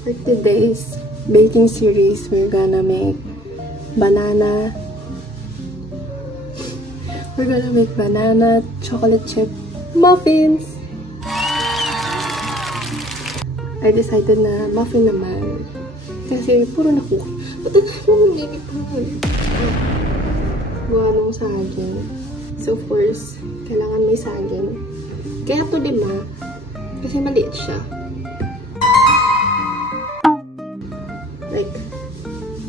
For today's baking series, we're gonna make banana chocolate chip muffins. I decided na muffin naman. Kasi puro na cookie. Ba't ang baby pa naman? Gawa nung saging. So of course, kailangan may saging. Kaya to 5. Kasi maliit siya. Like,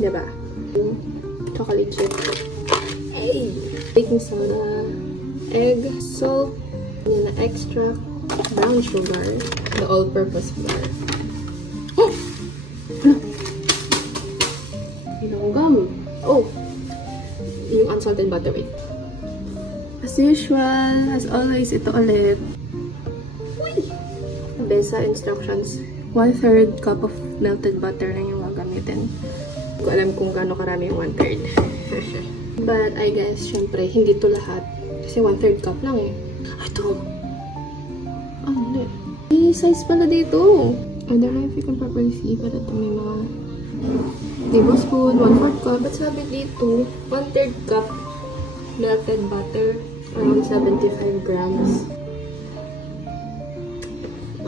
diba? Chocolate chip. Hey! Baking soda, egg, salt, vanilla extract, brown sugar, the all-purpose flour. Oh! Gum. Oh! Yung unsalted butter, wait. As usual, as always, ito ulit. Uy! Besa instructions. 1/3 cup of melted butter lang yung gagamitin. Hindi ko alam kung gaano karami yung 1/3. But I guess, syempre, hindi to lahat. Kasi 1/3 cup lang eh. Ito! Oh, hindi. May size pala dito. I don't know if you can properly see, but ito may mga tablespoon, 1/4 cup. But sabi dito, 1/3 cup melted butter, around 75 grams.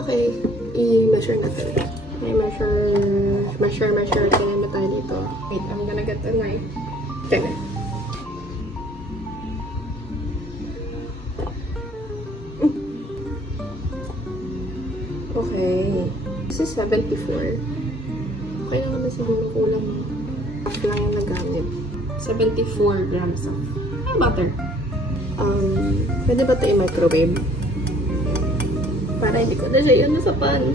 Okay, i-measure natin. May measure. Tingnan na tayo dito. Wait, I'm gonna get the knife. Okay. Okay. This is 74. Okay lang naman siguro, kulang. Half lang yung nagamit. 74 grams of butter. Pwede ba ito i-microwave? Para hindi ko na siya yun sa pan.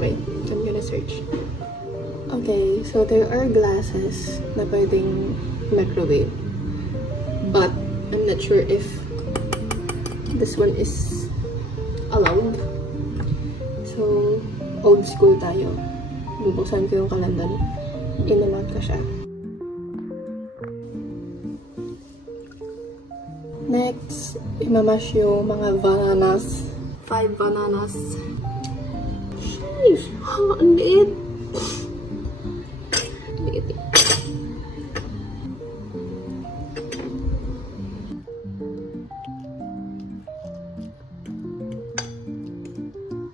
Wait, I'm gonna search. Okay, so there are glasses na pwedeng microwave. But, I'm not sure if this one is allowed. So, old school tayo. Bubuksan ko yung kalandan. Inalot ko siya. Next, imamash yung mga bananas. 5 bananas. Sheesh! Ang liit! Liit eh.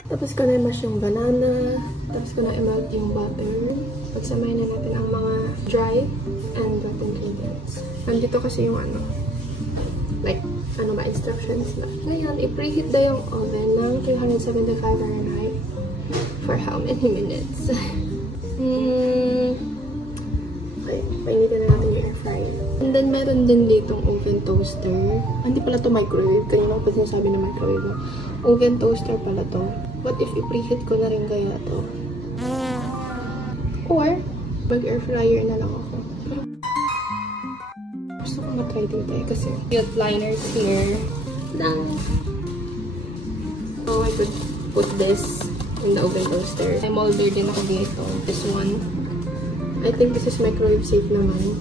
Tapos ko na i-mash yung banana. Tapos ko na i-melt yung butter. Pagsamahin na natin ang mga dry and wet ingredients. Nandito kasi yung like, instructions na. Ngayon, i-preheat na yung oven ng 375 Fahrenheit for how many minutes? Okay, painitin na natin yung air fryer. And then, meron din ditong oven toaster. Hindi pala to microwave. Kanina ko pa sinasabi na microwave na. Oven toaster pala to. What if i-preheat ko na rin kaya to? Or, mag-air fryer na lang ako. Gusto ko matry dito eh, kasi cute liners here. So, I could put this in the oven toaster. I molded din ako dito. This one. I think this is microwave safe naman.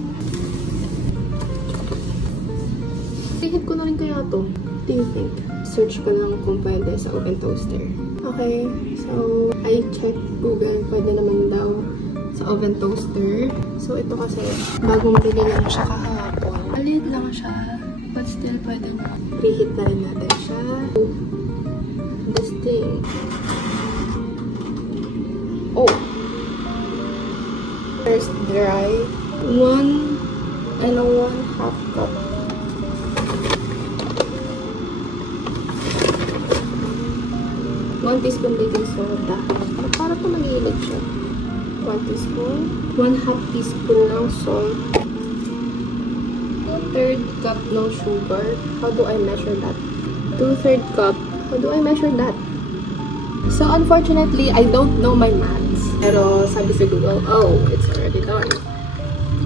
Preheat ko na rin kaya to. What do you think? Search ko lang kung pwede sa oven toaster. Okay, so I checked Google, pwede naman daw sa oven toaster. So ito kasi, bagong bili lang siya kahapon. Maliit lang siya, but still pwede mo. Preheat na rin natin siya. This thing. Oh! First dry. 1 and 1/2 cup. One teaspoon baking soda. Para po nag-iilig siya. 1 teaspoon. 1/2 teaspoon ng salt. 2/3 cup ng sugar. How do I measure that? 2/3 cup. How do I measure that? So, unfortunately, I don't know my maths. Pero, sabi sa Google, oh, it's already done.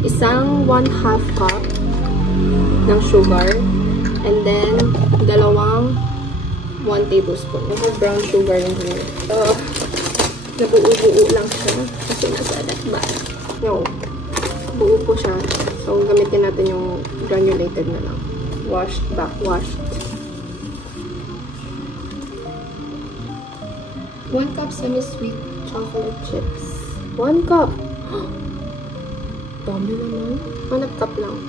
Isang 1/2 cup ng sugar. And then, 1 tablespoon. Naka brown sugar yung here. So, nabuo-buo lang siya. Kasi nasa ba? No. Buo po siya. So, gamitin natin yung granulated na lang. Washed, backwashed. 1 cup semi-sweet chocolate chips. 1 cup. Dami naman. 1 cup lang.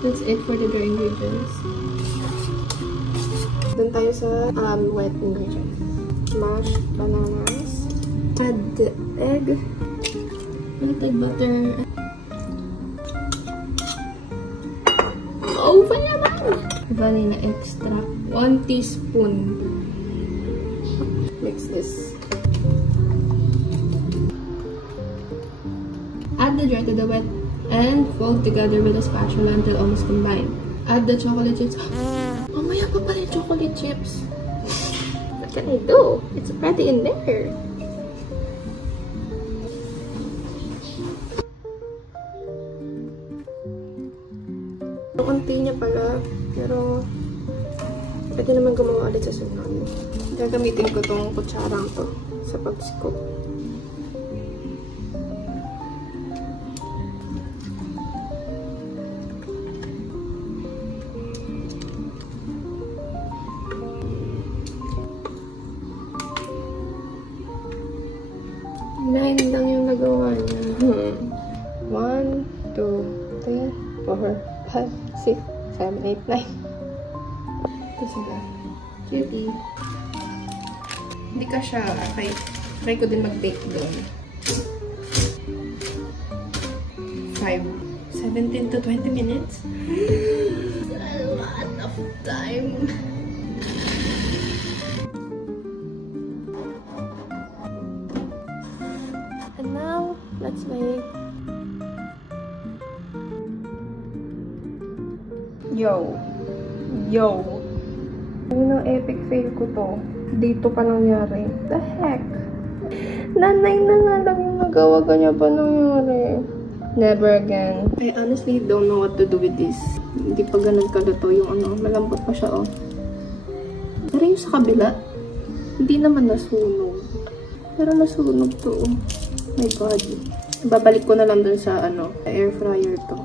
That's it for the dry ingredients. Doon tayo sa wet ingredients. Mashed bananas. Add the egg. Melted butter. Oh, vanilla extract. 1 teaspoon. Mix this. Add the dry to the wet and fold together with a spatula until almost combined. Add the chocolate chips. Oh, maya pa pala yung chocolate chips. What can I do? It's already in there. Kunti niya pala, pero pwede naman gumawa ulit sa sunod. Gagamitin ko tong kutsarang to sa pag-scoop. Nine lang yung nagawa niya. 1, 2, 3, 4, 5, 6, 7, 8, 9. Ito sila. Cutie. Hindi ka siya. Okay. Try ko din mag-bake doon. 17 to 20 minutes. A lot of time. And now, let's make. Yo. Yun ang epic fail ko to. Dito pa nangyari. The heck? Nanay na nga lang yung nagawa, kanya pa nangyari. Never again. I honestly don't know what to do with this. Hindi pa ganun kaluto yung ano. Malambot pa siya, oh. Pero yung sa kabila, hindi naman nasunog. Pero nasunog to, oh. My God. Babalik ko na lang dun sa, ano, air fryer to.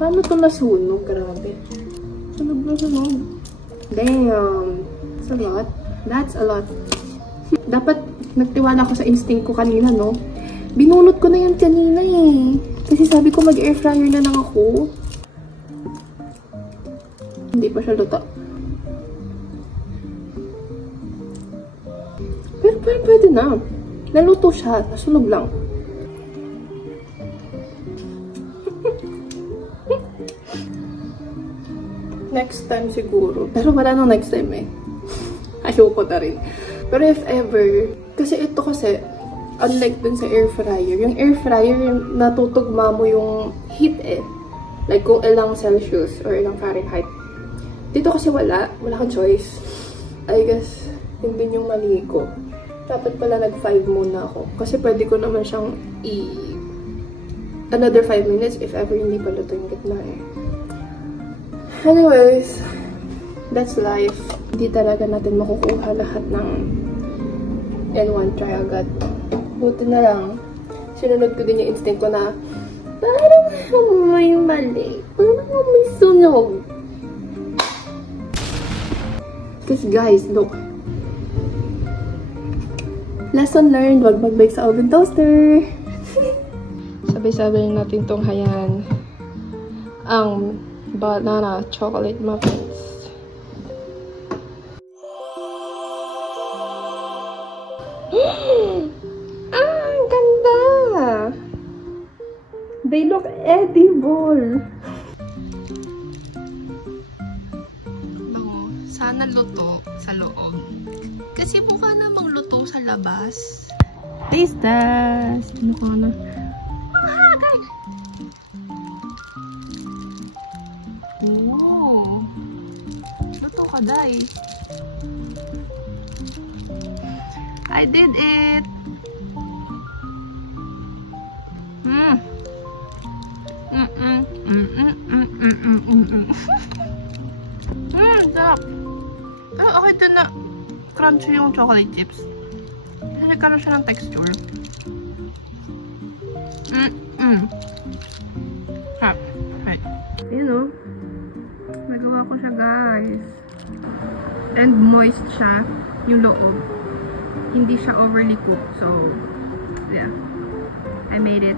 Paano to nasunog? Grabe. Sunog na sunog. Damn. That's a lot. That's a lot. Dapat nagtiwala ko sa instinct ko kanina, no? Binunot ko na yan kanina, eh. Kasi sabi ko mag-air fryer na lang ako. Hindi pa siya luto. Pero pwede na. Naluto siya. Nasunog lang. Next time siguro. Pero wala nang next time eh. Ayoko na rin. Pero if ever, kasi ito kasi, unlike dun sa air fryer, yung air fryer, natutugma mo yung heat eh. Like kung ilang Celsius or ilang Fahrenheit. Dito kasi wala kang choice. I guess, yun din yung mali ko. Dapat pala nag-5 muna ako. Kasi pwede ko naman siyang another 5 minutes if ever hindi pa luto yung gitna eh. Anyways, that's life. Hindi talaga natin makukuha lahat ng in one try agad. Buti na lang, sinunod ko din yung instinct ko na parang may mali. Parang may sunog. Because guys, look. Lesson learned, wag mag-bake sa oven toaster. Sabay-sabay natin tong hayan. Ang banana chocolate muffins. Ang ganda! They look edible. Bango. Sana luto sa loob. Kasi mukha namang luto sa labas. Taste test! Mukha na. Oh, luto ka, Day. I did it. Sarap. Pero okay din na crunchy yung chocolate chips. Kasi nagkaroon siya ng texture. Sarap. Right. Yun o. Nagawa ko siya, guys. And moist siya yung loob. hindi siya overly cooked. So, yeah. I made it.